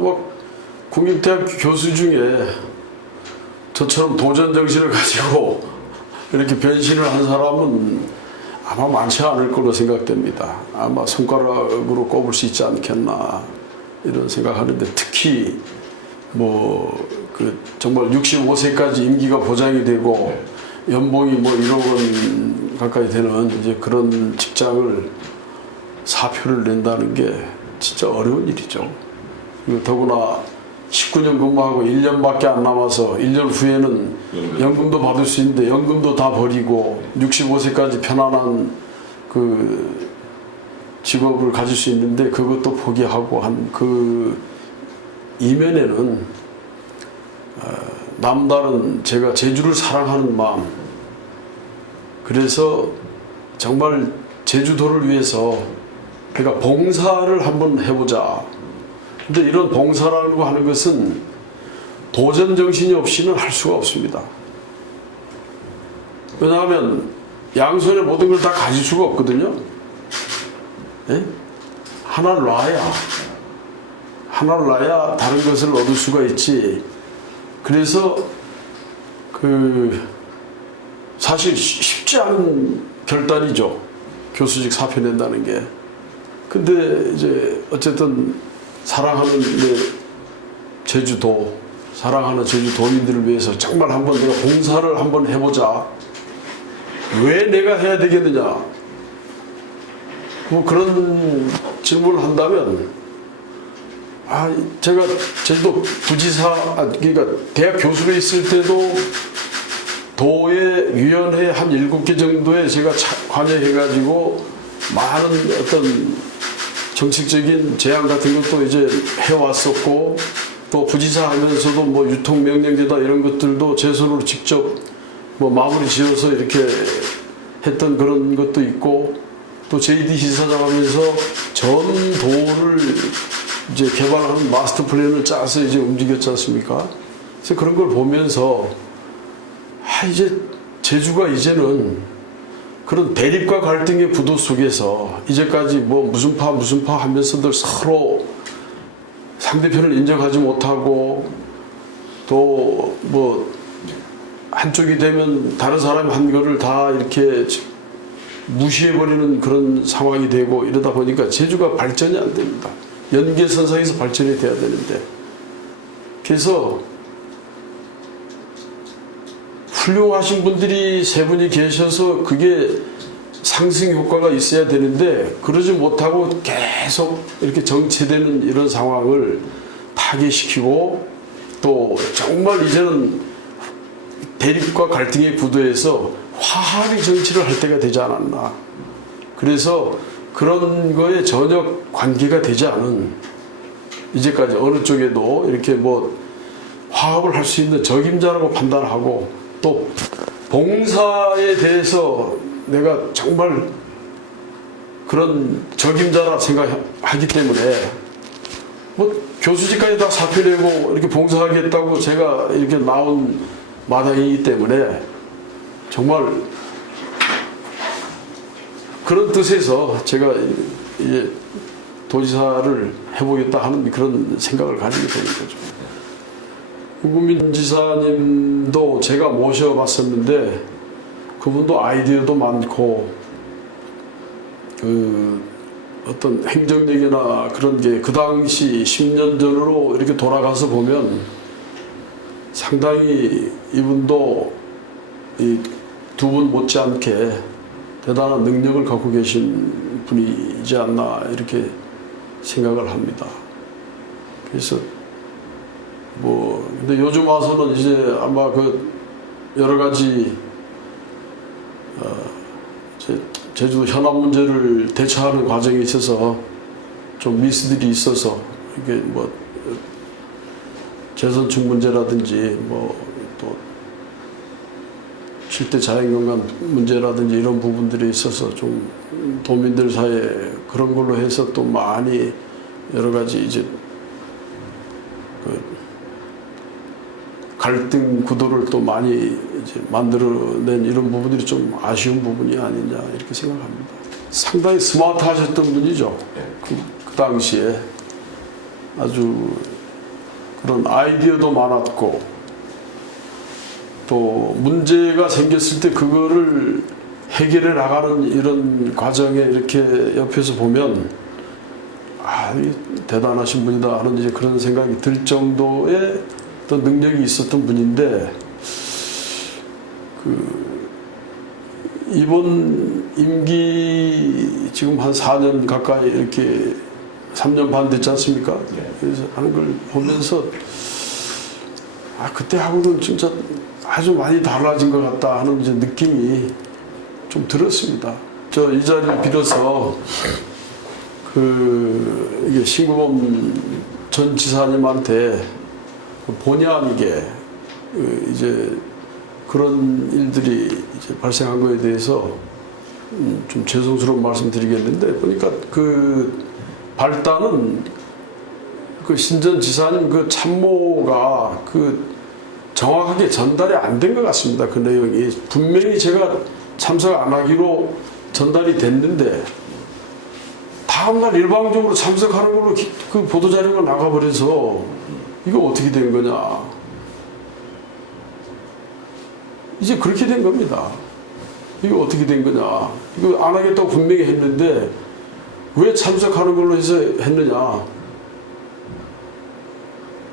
아마 국립대학 교수 중에 저처럼 도전 정신을 가지고 이렇게 변신을 한 사람은 아마 많지 않을 거로 생각됩니다. 아마 손가락으로 꼽을 수 있지 않겠나 이런 생각하는데, 특히 정말 65세까지 임기가 보장이 되고 연봉이 1억 원 가까이 되는 이제 그런 직장을 사표를 낸다는 게 진짜 어려운 일이죠. 그리고 더구나 19년 근무하고 1년밖에 안 남아서 1년 후에는 연금도 받을 수 있는데 연금도 다 버리고 65세까지 편안한 그 직업을 가질 수 있는데 그것도 포기하고 한 그 이면에는 남다른 제가 제주를 사랑하는 마음, 그래서 정말 제주도를 위해서 그러니까 봉사를 한번 해보자. 근데 이런 봉사라고 하는 것은 도전 정신이 없이는 할 수가 없습니다. 왜냐하면 양손에 모든 걸 다 가질 수가 없거든요. 예? 하나를 놔야 다른 것을 얻을 수가 있지. 그래서 사실 쉽지 않은 결단이죠. 교수직 사표 낸다는 게. 근데 이제 어쨌든 사랑하는 제주도, 사랑하는 제주도민들을 위해서 정말 한번 내가 봉사를 한번 해보자. 왜 내가 해야 되겠느냐? 그런 질문을 한다면, 제가 제주도 부지사, 그러니까 대학 교수로 있을 때도 도의 위원회 한 7개 정도에 제가 관여해가지고 많은 어떤 정책적인 제안 같은 것도 이제 해왔었고, 또 부지사 하면서도 유통명령제다 이런 것들도 제 손으로 직접 마무리 지어서 이렇게 했던 그런 것도 있고, 또 JD 시사장 하면서 전 도를 이제 개발하는 마스터 플랜을 짜서 이제 움직였지 않습니까? 그래서 그런 걸 보면서 이제 제주가 이제는 그런 대립과 갈등의 구도 속에서 이제까지 무슨 파 하면서들 서로 상대편을 인정하지 못하고 또 한쪽이 되면 다른 사람이 한 거를 다 이렇게 무시해버리는 그런 상황이 되고 이러다 보니까 제주가 발전이 안 됩니다. 연계선상에서 발전이 돼야 되는데, 그래서 훌륭하신 분들이 세 분이 계셔서 그게 상승 효과가 있어야 되는데 그러지 못하고 계속 이렇게 정체되는 이런 상황을 타개시키고, 또 정말 이제는 대립과 갈등의 구도에서 화합의 정치를 할 때가 되지 않았나. 그래서 그런 거에 전혀 관계가 되지 않은, 이제까지 어느 쪽에도 이렇게 화합을 할 수 있는 적임자라고 판단하고, 또 봉사에 대해서 내가 정말 그런 적임자라 생각하기 때문에 교수직까지 다 사표 내고 이렇게 봉사하겠다고 제가 이렇게 나온 마당이기 때문에 정말 그런 뜻에서 제가 이제 도지사를 해보겠다 하는 그런 생각을 가지게 되는 거죠. 우구민 지사님도 제가 모셔봤었는데 그분도 아이디어도 많고 어떤 행정력이나 그런 게 그 당시 10년 전으로 이렇게 돌아가서 보면 상당히 이분도 이 두 분 못지않게 대단한 능력을 갖고 계신 분이지 않나 이렇게 생각을 합니다. 그래서 근데 요즘 와서는 이제 아마 여러 가지 제주도 현안 문제를 대처하는 과정에 있어서 좀 미스들이 있어서 이게 재선축 문제라든지 또 실제 자연경관 문제라든지 이런 부분들이 있어서 좀 도민들 사이에 그런 걸로 해서 또 많이 여러 가지 이제 갈등 구도를 또 많이 이제 만들어낸 이런 부분들이 좀 아쉬운 부분이 아니냐 이렇게 생각합니다. 상당히 스마트하셨던 분이죠. 그 당시에 아주 그런 아이디어도 많았고 또 문제가 생겼을 때 그거를 해결해 나가는 이런 과정에 이렇게 옆에서 보면 대단하신 분이다 하는 이제 그런 생각이 들 정도의 어떤 능력이 있었던 분인데 이번 임기 지금 한 4년 가까이 이렇게 3년 반 됐지 않습니까? 그래서 하는 걸 보면서 그때하고는 진짜 아주 많이 달라진 것 같다 하는 이제 느낌이 좀 들었습니다. 저 이 자리를 빌어서 이게 신구범 전 지사님한테 본의 아니게 이제 그런 일들이 이제 발생한 거에 대해서 좀 죄송스러운 말씀 드리겠는데 보니까 그 발단은 그 신전 지사님 그 참모가 정확하게 전달이 안 된 것 같습니다. 그 내용이 분명히 제가 참석 안 하기로 전달이 됐는데 다음날 일방적으로 참석하는 걸로 그 보도자료가 나가버려서 이거 어떻게 된 거냐. 이제 그렇게 된 겁니다. 이거 어떻게 된 거냐. 이거 안 하겠다고 분명히 했는데 왜 참석하는 걸로 해서 했느냐.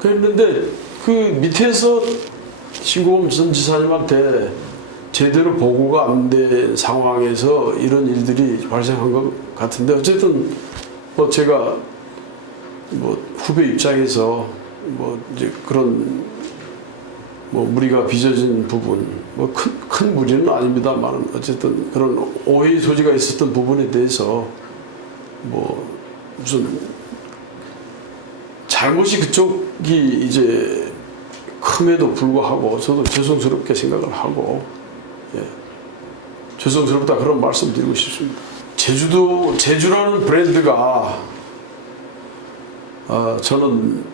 그랬는데 그 밑에서 신구범 전 지사님한테 제대로 보고가 안 된 상황에서 이런 일들이 발생한 것 같은데 어쨌든 제가 후배 입장에서 이제 그런 무리가 빚어진 부분 큰 무리는 아닙니다만 어쨌든 그런 오해의 소지가 있었던 부분에 대해서 무슨 잘못이 그쪽이 이제 큼에도 불구하고 저도 죄송스럽게 생각을 하고 죄송스럽다 그런 말씀 드리고 싶습니다. 제주라는 브랜드가 저는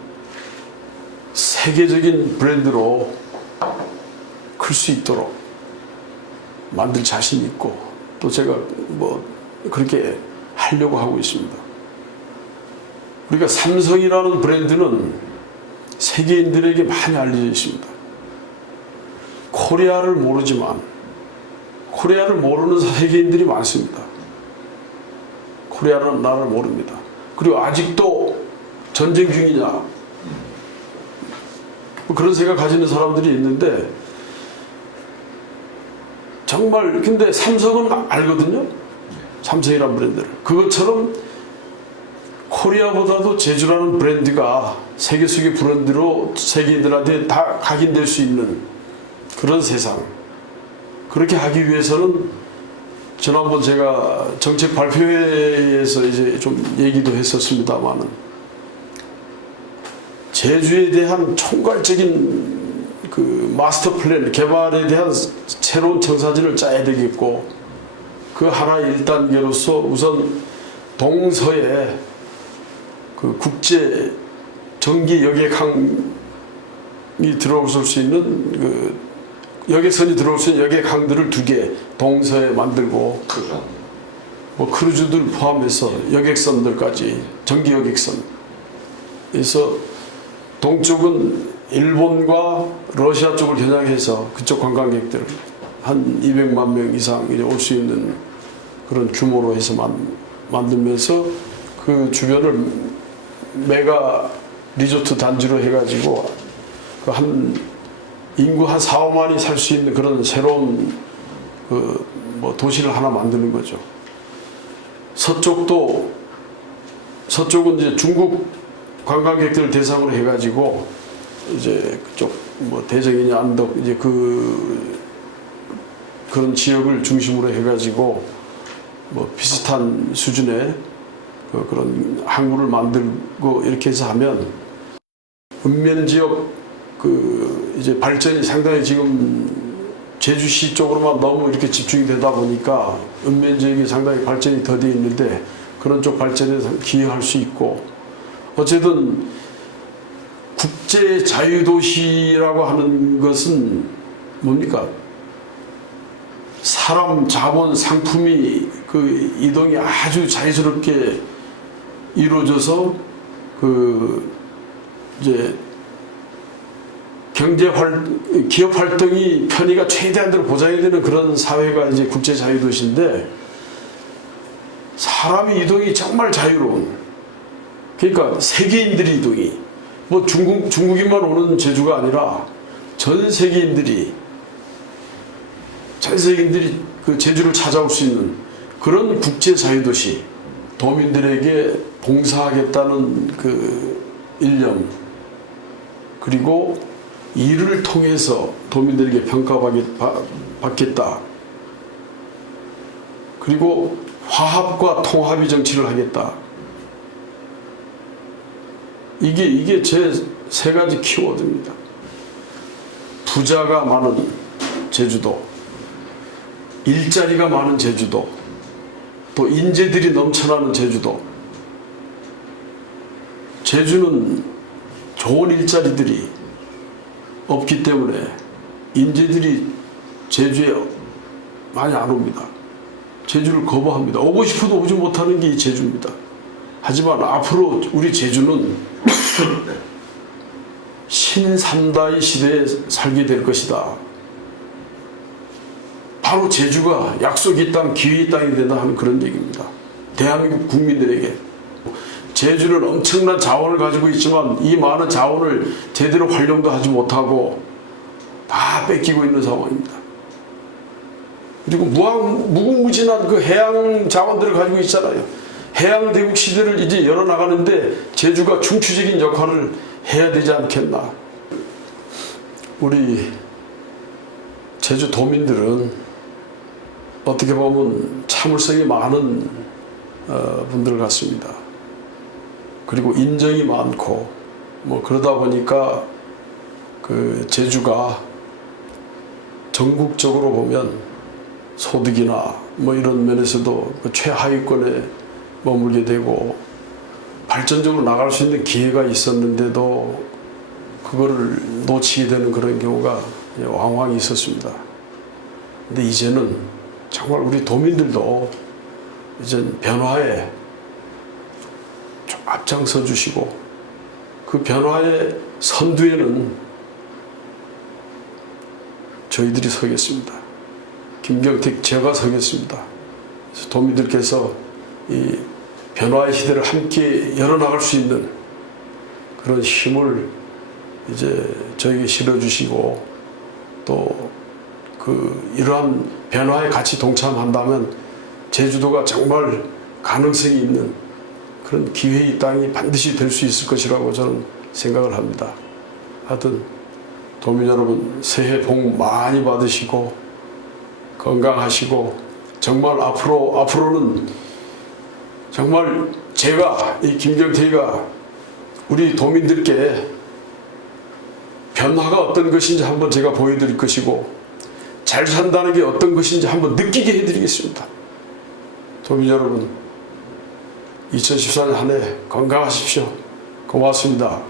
세계적인 브랜드로 클 수 있도록 만들 자신이 있고 또 제가 그렇게 하려고 하고 있습니다. 우리가 삼성이라는 브랜드는 세계인들에게 많이 알려져 있습니다. 코리아를 모르지만 코리아를 모르는 세계인들이 많습니다. 코리아라는 나라를 모릅니다. 그리고 아직도 전쟁 중이냐 그런 생각 가지는 사람들이 있는데 정말 근데 삼성은 알거든요. 삼성이라는 브랜드를. 그것처럼 코리아보다도 제주라는 브랜드가 세계 속의 브랜드로 세계인들한테 다 각인될 수 있는 그런 세상. 그렇게 하기 위해서는 지난번 제가 정책 발표회에서 이제 좀 얘기도 했었습니다만은 제주에 대한 총괄적인 그 마스터 플랜 개발에 대한 새로운 청사진을 짜야 되겠고 그 하나의 1단계로서 우선 동서에 그 국제 전기 여객항이 들어올 수 있는 그 여객선이 들어올 수 있는 여객항들을 2개 동서에 만들고 크루즈들 포함해서 여객선들까지 전기 여객선 그래서 동쪽은 일본과 러시아 쪽을 겨냥해서 그쪽 관광객들 한 200만 명 이상 올 수 있는 그런 규모로 해서 만들면서 그 주변을 메가 리조트 단지로 해가지고 인구 한 4, 5만이 살 수 있는 그런 새로운 도시를 하나 만드는 거죠. 서쪽은 이제 중국 관광객들을 대상으로 해가지고 이제 그쪽 대정이냐 안덕 이제 그런 지역을 중심으로 해가지고 비슷한 수준의 그런 항구를 만들고 이렇게 해서 하면 읍면 지역 이제 발전이 상당히 지금 제주시 쪽으로만 너무 이렇게 집중이 되다 보니까 읍면 지역이 상당히 발전이 더 되어 있는데 그런 쪽 발전에 기여할 수 있고 어쨌든 국제 자유도시라고 하는 것은 뭡니까? 사람, 자본, 상품이 그 이동이 아주 자유스럽게 이루어져서 이제 기업 활동이 편의가 최대한으로 보장이 되는 그런 사회가 이제 국제 자유도시인데, 사람의 이동이 정말 자유로운, 그러니까 세계인들의 이동이 뭐 중국인만 오는 제주가 아니라 전 세계인들이 그 제주를 찾아올 수 있는 그런 국제 자유도시, 도민들에게 봉사하겠다는 그 일념, 그리고 이를 통해서 도민들에게 평가받겠다. 그리고 화합과 통합의 정치를 하겠다. 이게 제 세 가지 키워드입니다. 부자가 많은 제주도, 일자리가 많은 제주도, 또 인재들이 넘쳐나는 제주도. 제주는 좋은 일자리들이 없기 때문에 인재들이 제주에 많이 안 옵니다. 제주를 거부합니다. 오고 싶어도 오지 못하는 게 이 제주입니다. 하지만 앞으로 우리 제주는 신삼다의 시대에 살게 될 것이다. 바로 제주가 약속의 땅, 기회의 땅이 된다 하는 그런 얘기입니다. 대한민국 국민들에게. 제주는 엄청난 자원을 가지고 있지만 이 많은 자원을 제대로 활용도 하지 못하고 다 뺏기고 있는 상황입니다. 그리고 무궁무진한 그 해양 자원들을 가지고 있잖아요. 해양대국 시대를 이제 열어나가는데 제주가 중추적인 역할을 해야 되지 않겠나. 우리 제주 도민들은 어떻게 보면 참을성이 많은 분들 같습니다. 그리고 인정이 많고 뭐 그러다 보니까 그 제주가 전국적으로 보면 소득이나 뭐 이런 면에서도 그 최하위권에 머물게 되고 발전적으로 나갈 수 있는 기회가 있었는데도 그거를 놓치게 되는 그런 경우가 왕왕 있었습니다. 근데 이제는 정말 우리 도민들도 이제 변화에 좀 앞장서 주시고 그 변화의 선두에는 저희들이 서겠습니다. 김경택 제가 서겠습니다. 그래서 도민들께서 이 변화의 시대를 함께 열어나갈 수 있는 그런 힘을 이제 저에게 실어주시고 또 그 이러한 변화에 같이 동참한다면 제주도가 정말 가능성이 있는 그런 기회의 땅이 반드시 될 수 있을 것이라고 저는 생각을 합니다. 하여튼 도민 여러분 새해 복 많이 받으시고 건강하시고 정말 앞으로는 정말 제가 이 김경태가 우리 도민들께 변화가 어떤 것인지 한번 제가 보여드릴 것이고 잘 산다는 게 어떤 것인지 한번 느끼게 해드리겠습니다. 도민 여러분 2014년 한 해 건강하십시오. 고맙습니다.